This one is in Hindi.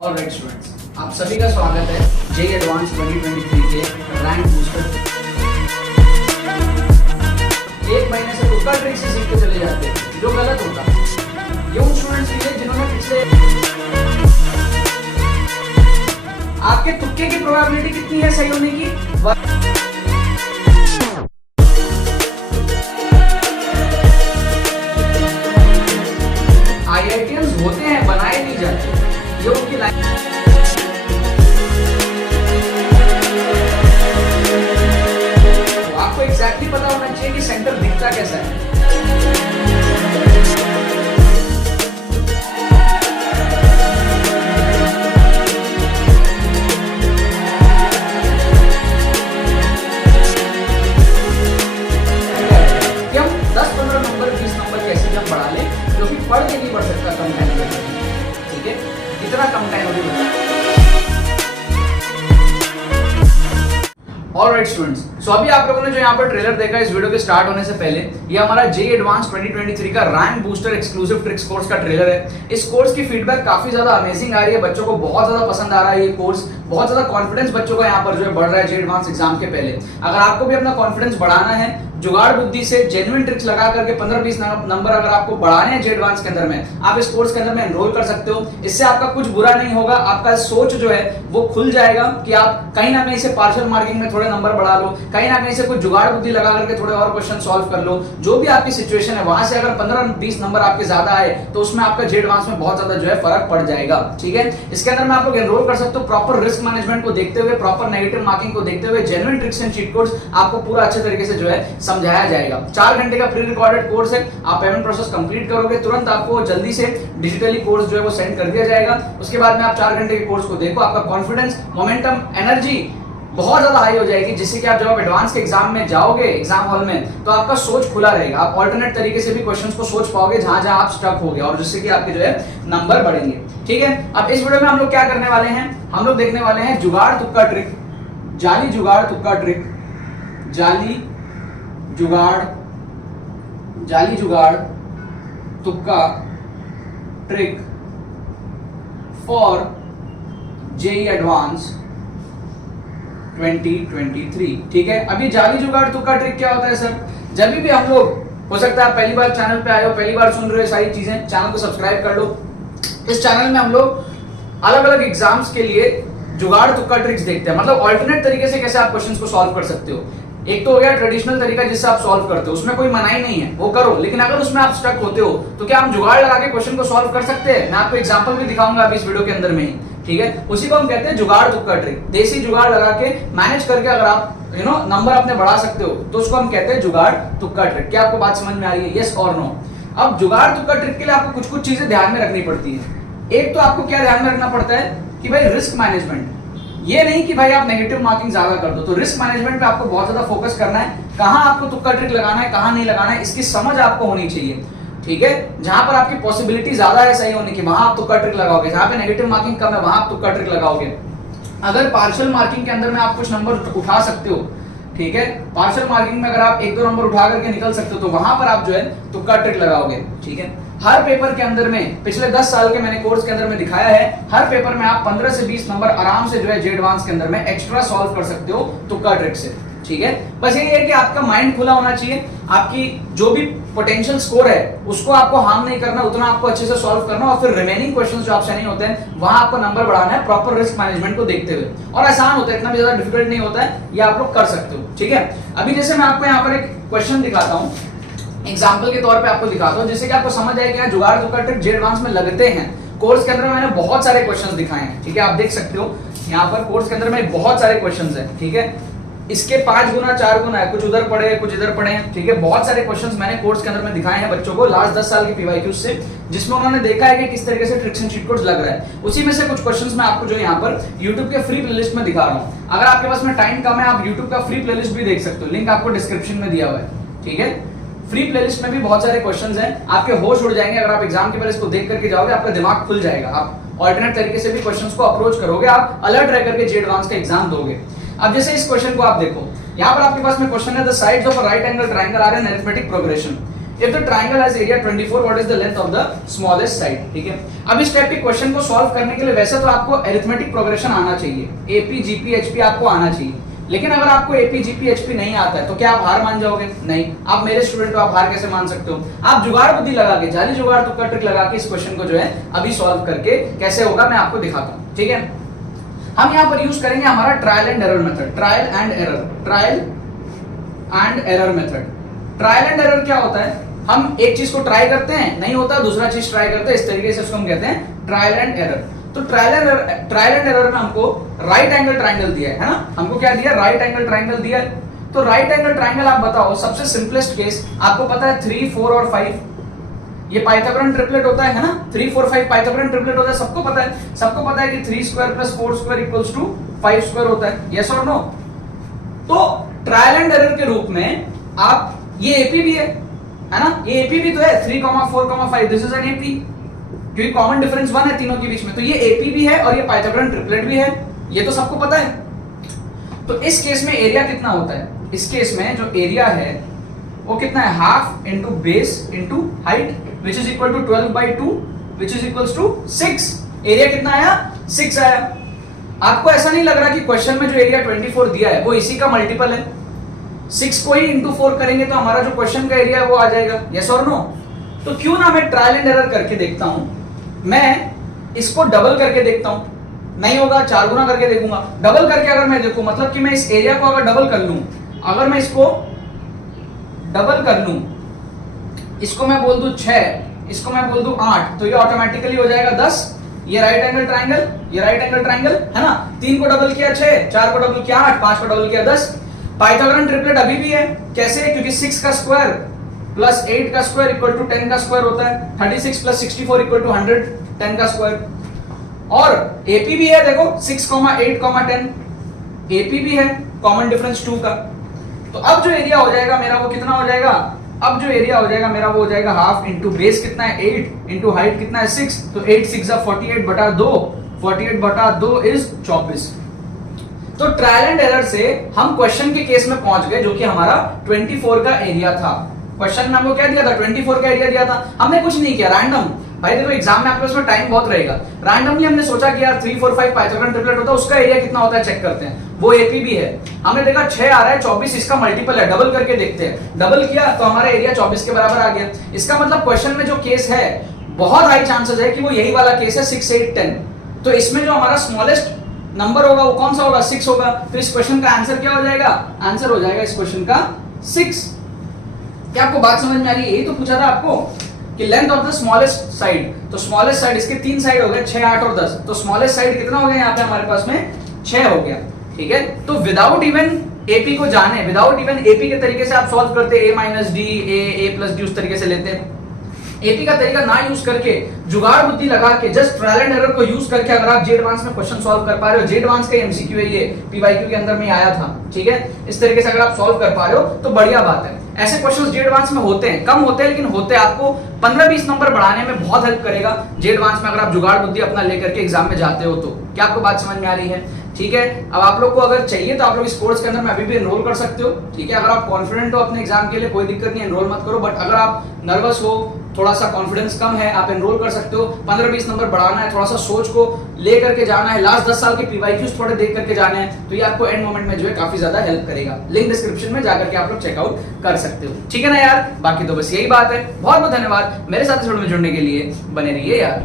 ऑलराइट स्टूडेंट्स, आप सभी का स्वागत है जेईई एडवांस 2023 के रैंक बूस्टर। एक महीने से तुक्का ट्रिक से सीख के चले जाते हैं, जो गलत होता है। ये उन स्टूडेंट्स के लिए जिन्होंने पिछले आपके तुक्के की प्रोबेबिलिटी कितनी है सही होने की? आईआईटीएंस होते हैं, बनाए नहीं जाते। ये उनकी लाइन तो आपको एग्जैक्टली पता होना चाहिए कि सेंटर दिखता कैसा है। कि हम 10, 15 नंबर 20 नंबर कैसे भी हम बढ़ा लें, क्योंकि पढ़ के नहीं बढ़ सकता कम टाइम में। ठीक है, इतना कम टाइम अभी बचा। ऑलराइट स्टूडेंट्स, सो अभी आप लोगों ने जो यहाँ पर ट्रेलर देखा इस वीडियो के स्टार्ट होने से पहले, ये हमारा जेईई एडवांस 2023 का rank booster exclusive tricks course का ट्रेलर है। इस कोर्स की फीडबैक काफी ज्यादा अमेजिंग आ रही है, बच्चों को बहुत ज्यादा पसंद आ रहा है ये कोर्स। बहुत ज्यादा कॉन्फिडेंस बच्चों का यहाँ पर जो है बढ़ रहा है जेईई एडवांस एग्जाम के पहले। अगर आपको भी अपना कॉन्फिडेंस बढ़ाना है, जुगाड़ बुद्धि से जेन्युइन ट्रिक्स लगा करके 15-20 नंबर अगर आपको बढ़ाने हैं जेईई एडवांस के अंदर में, आप इस कोर्स के अंदर में एनरोल कर सकते हो। इससे आपका कुछ बुरा नहीं होगा, आपका सोच जो है वो खुल जाएगा कि आप कहीं ना कहीं से पार्शियल मार्किंग में थोड़े नंबर बढ़ा लो, कहीं ना कहीं से कुछ जुगाड़ बुद्धि लगा करके थोड़े और क्वेश्चन सॉल्व कर लो। जो भी आपकी सिचुएशन है वहां से अगर 15-20 नंबर आपके ज्यादा आए तो उसमें आपका जेईई एडवांस में बहुत ज्यादा जो है फर्क पड़ जाएगा। ठीक है, इसके अंदर में आप लोग एनरोल कर सकते हो। प्रॉपर रिस्क मैनेजमेंट को देखते हुए, प्रॉपर नेगेटिव मार्किंग को देखते हुए, genuine tricks and cheat codes आपको पूरा अच्छे तरीके से जो है समझाया जाएगा। 4 घंटे का प्री रिकॉर्डेड कोर्स है। आप पेमेंट प्रोसेस कंप्लीट करोगे, तुरंत आपको जल्दी से डिजिटली कोर्स जो है वो सेंड कर दिया जाएगा। उसके बाद में आप 4 घंटे के कोर्स को देखो, आपका कॉन्फिडेंस, मोमेंटम, एनर्जी बहुत ज्यादा हाई हो जाएगी, जिससे कि आप जब आप एडवांस के एग्जाम में जाओगे एग्जाम हॉल में, तो आपका सोच खुला रहेगा। आप ऑल्टरनेट तरीके से भी क्वेश्चंस को सोच पाओगे जहां जहां आप स्टक हो गए, और जिससे कि आपके जो है नंबर बढ़ेंगे। ठीक है, अब इस वीडियो में हम लोग क्या करने वाले हैं, हम लोग देखने वाले हैं जुगाड़ तुक्का ट्रिक, जाली जुगाड़ तुक्का ट्रिक, जाली जुगाड़ तुक्का ट्रिक फॉर जेईई एडवांस 2023। ठीक है, अभी जाली जुगाड़ तुक्का ट्रिक क्या होता है सर? जब भी हम लोग, हो सकता है आप पहली बार चैनल पे आए हो, पहली बार सुन रहे हो सारी चीजें, चैनल को सब्सक्राइब कर लो। इस चैनल में हम लोग अलग अलग एग्जाम्स के लिए जुगाड़ तुक्का ट्रिक्स देखते हैं, मतलब ऑल्टरनेट तरीके से कैसे आप क्वेश्चंस को सॉल्व कर सकते हो। एक तो हो गया ट्रेडिशनल तरीका जिससे आप सॉल्व करते हो, उसमें कोई मनाही नहीं है, वो करो। लेकिन अगर उसमें आप स्टक होते हो तो क्या हम जुगाड़ लगा के क्वेश्चन को सॉल्व कर सकते हैं? मैं आपको एग्जांपल भी दिखाऊंगा अभी इस वीडियो के अंदर में ही। ठीक है, उसी को हम कहते हैं जुगाड़ तुक्का ट्रिक। देसी जुगाड़ लगा के मैनेज करके अगर आप नंबर अपने बढ़ा सकते हो तो उसको हम कहते हैं जुगाड़ तुक्का ट्रिक। क्या आपको बात समझ में आ रही है? यस और नो? अब जुगाड़ तुक्का ट्रिक के लिए आपको कुछ कुछ चीजें ध्यान में रखनी पड़ती है। एक तो आपको क्या ध्यान में रखना पड़ता है कि भाई रिस्क मैनेजमेंट, ये नहीं कि भाई आप नेगेटिव मार्किंग ज्यादा कर दो। तो रिस्क मैनेजमेंट पे आपको बहुत ज्यादा फोकस करना है, कहां आपको तुक्का ट्रिक लगाना है, कहां नहीं लगाना है, इसकी समझ आपको होनी चाहिए। ठीक है, जहां पर आपकी पॉसिबिलिटी ज्यादा है सही होने की, वहां आप तुक्का ट्रिक लगाओगे। जहां पे नेगेटिव मार्किंग कम है वहां आप तुक्का ट्रिक लगाओगे। अगर पार्शियल मार्किंग के अंदर में आप कुछ नंबर उठा सकते हो, ठीक है, पार्शियल मार्किंग में अगर आप 1-2 नंबर उठा करके निकल सकते हो तो वहां पर आप जो है तुक्का ट्रिक लगाओगे। ठीक है, हर पेपर के अंदर में, पिछले 10 साल के मैंने कोर्स के अंदर में दिखाया है, हर पेपर में आप 15 से 20 नंबर आराम से जो है जेईई एडवांस के अंदर में एक्स्ट्रा सॉल्व कर सकते हो तुक्का ट्रिक से। ठीक है, बस ये है कि आपका माइंड खुला होना चाहिए, आपकी जो भी पोटेंशियल स्कोर है उसको आपको हार्म नहीं करना, उतना आपको अच्छे से सॉल्व करना, और फिर रिमेनिंग क्वेश्चंस जो आपसे नहीं होते हैं वहां आपको नंबर बढ़ाना है प्रॉपर रिस्क मैनेजमेंट को देखते हुए। और आसान होता है, इतना भी ज्यादा डिफिकल्ट नहीं होता है, ये आप लोग कर सकते हो। ठीक है, अभी जैसे मैं आपको यहाँ पर एक क्वेश्चन दिखाता हूँ, एग्जाम्पल के तौर पे आपको दिखाता हूं, जिससे कि आपको समझ आए कि जुगाड़ तुक्का ट्रिक जेईई एडवांस में लगते हैं। कोर्स के अंदर में मैंने बहुत सारे क्वेश्चंस दिखाए हैं। ठीक है, आप देख सकते हो यहाँ पर कोर्स के अंदर में बहुत सारे क्वेश्चंस हैं। ठीक है, इसके 5 गुना 4 गुना है, कुछ उधर पड़े हैं, कुछ इधर पड़े हैं। ठीक है, बहुत सारे क्वेश्चंस मैंने कोर्स के अंदर में दिखाए हैं बच्चों को लास्ट 10 साल के पीवाईक्यूज से, जिसमें उन्होंने देखा है कि किस तरीके से ट्रिक्स एंड चीट कोड्स लग रहा है। उसी में से कुछ क्वेश्चंस मैं आपको जो यहाँ पर YouTube के फ्री प्लेलिस्ट में दिखा रहा हूँ। अगर आपके पास में टाइम कम है, आप YouTube का फ्री प्लेलिस्ट भी देख सकते हो, लिंक आपको डिस्क्रिप्शन में दिया हुआ है। ठीक है, फ्री प्लेलिस्ट में भी बहुत सारे क्वेश्चंस हैं, आपके होश उड़ जाएंगे अगर आप एग्जाम के पहले इसको देख करके जाओगे, आपका दिमाग खुल जाएगा, आप ऑल्टरनेट तरीके से भी क्वेश्चंस को अप्रोच करोगे, आप अलर्ट रह करके जेईई एडवांस का एग्जाम दोगे। अब जैसे इस क्वेश्चन को आप देखो, यहाँ पर आपके पास में क्वेश्चन है, the sides of a right angle triangle are an arithmetic progression. If the triangle has area 24 what is the length of the smallest side. ठीक है, अब इस टाइप के क्वेश्चन को सॉल्व करने के लिए वैसे तो आपको अरिथमेटिक प्रोग्रेशन आना चाहिए, एपी जीपी एचपी आपको आना चाहिए, लेकिन अगर आपको एपी जीपी एचपी नहीं आता है तो क्या आप हार मान जाओगे? नहीं, आप मेरे स्टूडेंट हो, आप हार कैसे मान सकते हो? आप जुगाड़ बुद्धि लगा के, जाली जुगाड़ तुक्का ट्रिक लगा के इस क्वेश्चन को जो है अभी सॉल्व करके कैसे होगा मैं आपको दिखाता हूं। ठीक है, हम यहां पर यूज करेंगे हमारा trial and error method. Trial and error method. Trial and error क्या होता है? हम एक चीज को ट्राई करते हैं, नहीं होता, दूसरा चीज ट्राई करते हैं, इस तरीके से उसको हम कहते हैं ट्रायल एंड एरर। तो ट्रायल एंड एरर में हमको राइट एंगल ट्राइंगल दिया है ना, हमको क्या दिया? राइट एंगल ट्राइंगल दिया है। तो राइट एंगल ट्राइंगल आप बताओ, सबसे सिंपलेस्ट केस आपको पता है 3, 4 और 5, ये पाइथागोरन ट्रिपलेट होता है ना, 3, 4, 5 पाइथागोरन ट्रिपलेट होता है, सबको पता है। सबको पता है कि 3 square plus 4 square equals to 5 square होता है, यस और नो? तो ट्रायल एंड एरर के रूप में आप, ये एपी भी है ना, ये एपी भी तो है, 3, 4, 5, दिस इज एन एपी, क्योंकि कॉमन डिफरेंस 1 है तीनों के बीच में, तो ये एपी भी है और ये पाइथागोरन ट्रिपलेट भी है, ये तो सबको पता है। तो इस केस में एरिया कितना होता है? इस केस में जो एरिया है वो कितना है? Half into base into height, which is equal to 12/2 which is equal to 6। Area कितना आया? 6 आया। आपको ऐसा नहीं लग रहा कि क्वेश्चन में जो एरिया 24 दिया है वो इसी का मल्टीपल है? 6 को ही इंटू 4 करेंगे तो हमारा जो क्वेश्चन का एरिया है वो आ जाएगा, यस और नो? तो क्यों ना मैं ट्रायल एंड एरर करके देखता हूं, मैं इसको डबल करके देखता हूं, नहीं होगा 4 गुना करके देखूंगा। डबल करके अगर मैं देखूं, मतलब कि मैं इस एरिया को अगर डबल कर लूं, अगर मैं इसको डबल कर लूं, इसको मैं बोल दूं 6, इसको मैं बोल दूं 8, तो ये ऑटोमेटिकली हो जाएगा 10। ये राइट एंगल ट्राइंगल, ये राइट एंगल ट्राइंगल है ना, 3 को डबल किया 6, 4 को डबल किया 8, 5 को डबल किया 10। पाइथागोरन ट्रिपलेट अभी भी है, कैसे? क्योंकि 6 का स्क्वायर प्लस 8 का स्क्वायर इक्वल टू 10 का स्क्वायर होता है, 36 प्लस 64 इक्वल टू 100, 10 का स्क्वायर। और एपी भी है, देखो 6, 8, 10, एपी भी है, कॉमन डिफरेंस 2 का। तो अब जो एरिया हो जाएगा मेरा वो कितना हो जाएगा? अब जो एरिया हो जाएगा मेरा वो हो जाएगा हाफ इंटू बेस कितना है 8 इंटू हाइट कितना है 6, तो 8 6 48 बटा 2, 48 बटा 2 इज 24। तो ट्रायल एंड एरर से हम क्वेश्चन के केस में पहुंच गए, जो कि हमारा 24 का एरिया था। क्वेश्चन में हमको क्या दिया था? 24 का एरिया दिया था। हमने कुछ नहीं किया, रैंडम। भाई देखो एग्जाम में आपके उसमें टाइम बहुत रहेगा, रैंडमली हमने सोचा कि यार 3, 4, 5 पाइथागोरन ट्रिपलेट होता है, उसका एरिया कितना होता है चेक करते हैं। वो एपी भी है, हमने देखा 6 आ रहा है, 24 इसका मल्टीपल है, डबल करके देखते हैं। डबल किया तो हमारा एरिया 24 के बराबर आ गया। इसका मतलब क्वेश्चन में जो केस है बहुत हाई चांसेस है कि वो यही वाला केस है 6, 8, 10। तो इसमें जो हमारा स्मॉलेस्ट नंबर होगा वो कौन सा होगा? 6 होगा। तो इस क्वेश्चन का आंसर क्या हो जाएगा? आंसर हो जाएगा इस क्वेश्चन का 6। क्या आपको बात समझ में आ रही है? यही तो पूछा था आपको कि length of the smallest side. तो स्मॉलेस्ट साइड, इसके 3 साइड हो गए 6, 8 और 10। तो स्मॉलेस्ट साइड कितना हो गया यहाँ पे हमारे पास में? 6 हो गया। ठीक है, तो विदाउट इवन एपी को जाने, विदाउट इवन एपी के तरीके से आप सॉल्व करते, a minus D, a plus D, उस तरीके से लेते हैं। एपी का तरीका ना यूज करके, जुगाड़ बुद्धि लगा के, जस्ट ट्रायल एंड एरर को यूज करके अगर आप जे एडवांस में क्वेश्चन सॉल्व कर पा रहे हो, जे एडवांस का एमसीक्यू है ये, पीवाईक्यू के अंदर में आया था, ठीक है, इस तरीके से अगर आप सॉल्व कर पा रहे हो तो बढ़िया बात है। ऐसे क्वेश्चंस जे एडवांस में होते हैं, कम होते हैं लेकिन होते हैं, आपको 15-20 नंबर बढ़ाने में बहुत हेल्प करेगा जे एडवांस में, अगर आप जुगाड़ बुद्धि अपना लेकर के एग्जाम में जाते हो तो। क्या आपको बात समझ में आ रही है? ठीक है, अब आप लोग को अगर चाहिए तो आप लोग इस कोर्स के अंदर में अभी भी एनरोल कर सकते हो। ठीक है, अगर आप कॉन्फिडेंट हो अपने एग्जाम के लिए, कोई दिक्कत नहीं, एनरोल मत करो। बट अगर आप नर्वस हो, थोड़ा सा कॉन्फिडेंस कम है, आप एनरोल कर सकते हो। 15-20 नंबर बढ़ाना है, थोड़ा सा सोच को ले करके जाना है, लास्ट 10 साल के पीवाईक्यूज थोड़े देख करके जाने हैं, तो ये आपको एंड मोमेंट में जो है काफी ज्यादा हेल्प करेगा। लिंक डिस्क्रिप्शन में जाकर के आप लोग चेकआउट कर सकते हो। ठीक है ना यार, बाकी तो बस यही बात है। बहुत बहुत धन्यवाद मेरे साथ जुड़ने के लिए, बने रहिए यार।